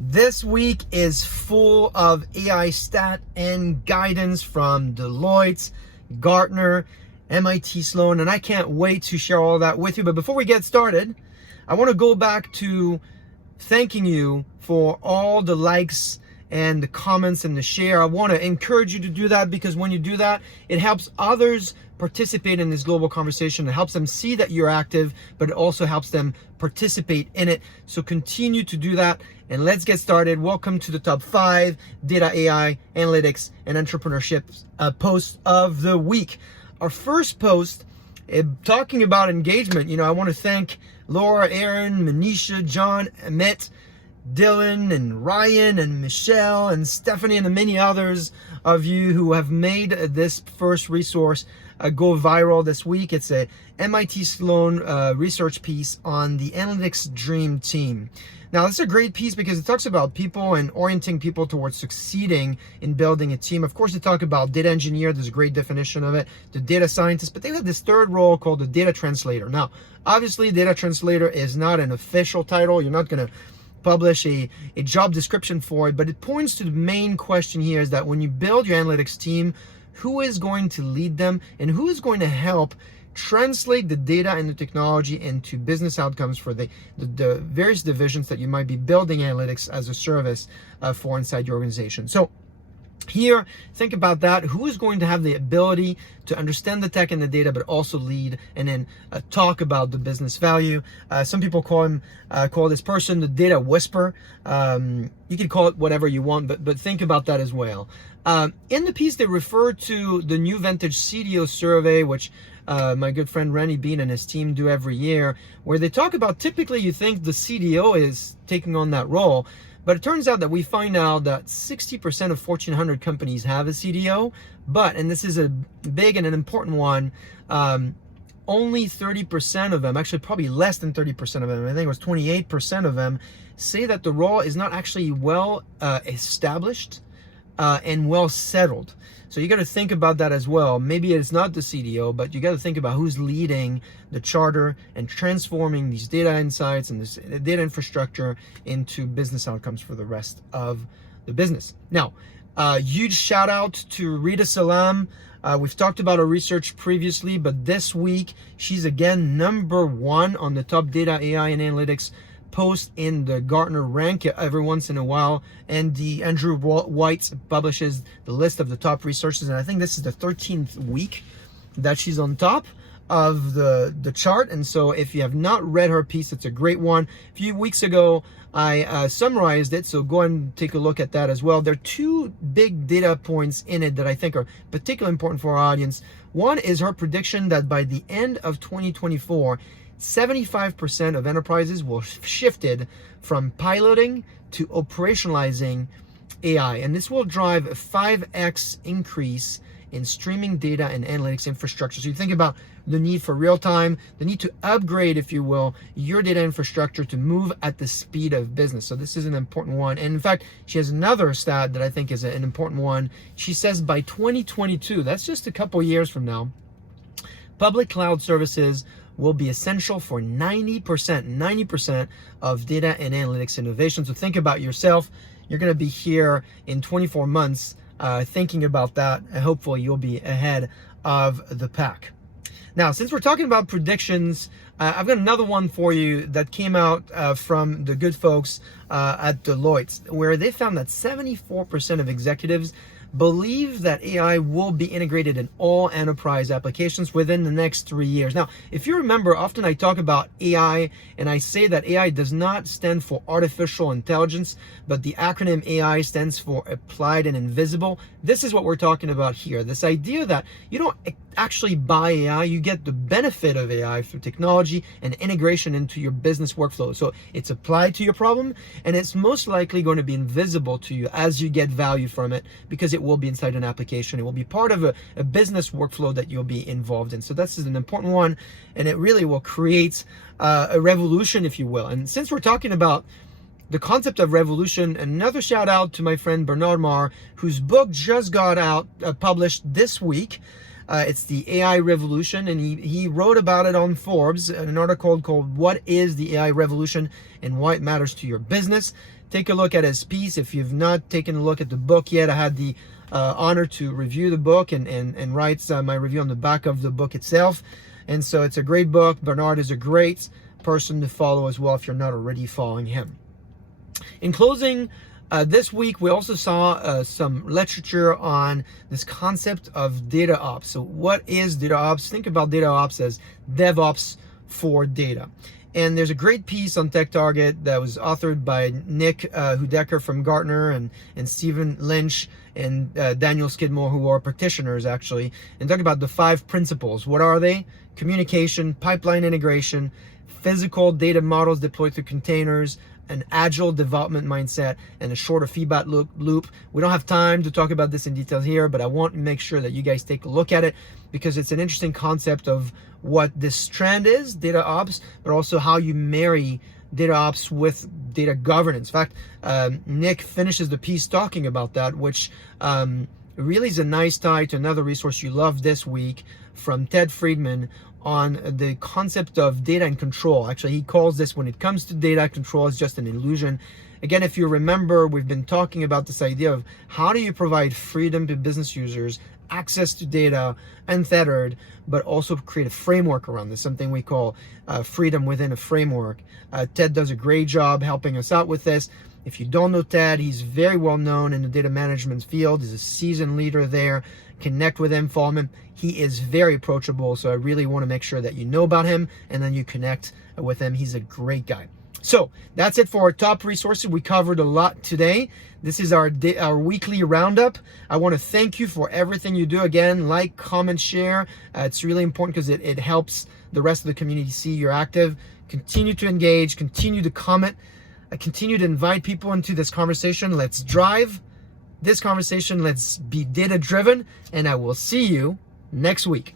This week is full of AI stat and guidance from Deloitte, Gartner, MIT Sloan, and I can't wait to share all that with you. But before we get started, I want to go back to thanking you for all the likes and the comments and the share. I want to encourage you to do that, because when you do that, it helps others participate in this global conversation. It helps them see that you're active, but it also helps them participate in it. So continue to do that, and let's get started. Welcome to the top 5 data, AI, analytics, and entrepreneurship posts of the week. Our first post, talking about engagement. I want to thank Laura, Aaron, Manisha, John, Amit, Dylan, and Ryan, and Michelle, and Stephanie, and the many others of you who have made this first resource go viral this week. It's a MIT Sloan research piece on the analytics dream team. Now, this is a great piece because it talks about people and orienting people towards succeeding in building a team. Of course, they talk about data engineer. There's a great definition of it, the data scientist, but they have this third role called the data translator. Now, obviously, data translator is not an official title. You're not going to publish a job description for it, but it points to the main question here is that when you build your analytics team, who is going to lead them and who is going to help translate the data and the technology into business outcomes for the various divisions that you might be building analytics as a service for inside your organization. So here, think about that. Who is going to have the ability to understand the tech and the data, but also lead and then talk about the business value? Some people call this person the data whisperer. You can call it whatever you want, but think about that as well. In the piece, they refer to the New Vintage CDO survey, which my good friend Randy Bean and his team do every year, where they talk about typically you think the CDO is taking on that role. But it turns out that we find out that 60% of Fortune 100 companies have a CDO, and this is a big and an important one, only 30% of them, actually probably less than 30% of them, I think it was 28% of them, say that the role is not actually well established and well settled. So you got to think about that as well. Maybe it's not the CDO, but you got to think about who's leading the charter and transforming these data insights and this data infrastructure into business outcomes for the rest of the business. Now, huge shout out to Rita Salam. We've talked about her research previously, but this week she's again #1 on the top data, AI, and analytics post in the Gartner rank every once in a while, and the Andrew White publishes the list of the top resources, and I think this is the 13th week that she's on top of the chart. And so if you have not read her piece, it's a great one. A few weeks ago I summarized it, so go and take a look at that as well. There are 2 big data points in it that I think are particularly important for our audience. One is her prediction that by the end of 2024, 75% of enterprises will have shifted from piloting to operationalizing AI, and this will drive a 5x increase in streaming data and analytics infrastructure. So you think about the need for real time, the need to upgrade, if you will, your data infrastructure to move at the speed of business. So this is an important one. And in fact, she has another stat that I think is an important one. She says by 2022, that's just a couple years from now, public cloud services will be essential for 90% of data and analytics innovation. So think about yourself. You're going to be here in 24 months thinking about that, and hopefully you'll be ahead of the pack. Now, since we're talking about predictions, I've got another one for you that came out from the good folks at Deloitte, where they found that 74% of executives believe that AI will be integrated in all enterprise applications within the next 3 years. Now, if you remember, often I talk about AI, and I say that AI does not stand for artificial intelligence, but the acronym AI stands for applied and invisible. This is what we're talking about here. This idea that you don't actually buy AI, you get the benefit of AI through technology and integration into your business workflow. So it's applied to your problem, and it's most likely going to be invisible to you as you get value from it, because it will be inside an application. It will be part of a business workflow that you'll be involved in. So this is an important one, and it really will create a revolution, if you will. And since we're talking about the concept of revolution, another shout out to my friend Bernard Marr, whose book just got out, published this week. It's the AI revolution, and he wrote about it on Forbes, an article called "What is the AI Revolution and Why It Matters to Your Business." take a look at his piece. If you've not taken a look at the book yet, I had the honor to review the book and write my review on the back of the book itself. And so it's a great book. Bernard is a great person to follow as well if you're not already following him. In closing, this week we also saw some literature on this concept of DataOps. So what is DataOps? Think about DataOps as DevOps for data. And there's a great piece on TechTarget that was authored by Nick Heudecker from Gartner and Stephen Lynch and Daniel Skidmore, who are practitioners actually, and talk about the 5 principles. What are they? Communication, pipeline integration, physical data models deployed through containers, an agile development mindset, and a shorter feedback loop. We don't have time to talk about this in detail here, but I want to make sure that you guys take a look at it because it's an interesting concept of what this trend is, data ops, but also how you marry data ops with data governance. In fact, Nick finishes the piece talking about that, which really is a nice tie to another resource you love this week from Ted Friedman on the concept of data and control. Actually, he calls this, when it comes to data, control is just an illusion. Again, if you remember, we've been talking about this idea of how do you provide freedom to business users, access to data unfettered, but also create a framework around this, something we call freedom within a framework. Ted does a great job helping us out with this. If you don't know Ted, he's very well known in the data management field. He's a seasoned leader there. Connect with him, follow him. He is very approachable, so I really want to make sure that you know about him and then you connect with him. He's a great guy. So that's it for our top resources. We covered a lot today. This is our weekly roundup. I want to thank you for everything you do. Again, like, comment, share. It's really important because it helps the rest of the community see you're active. Continue to engage, continue to comment, continue to invite people into this conversation. Let's drive this conversation. Let's be data driven, and I will see you next week.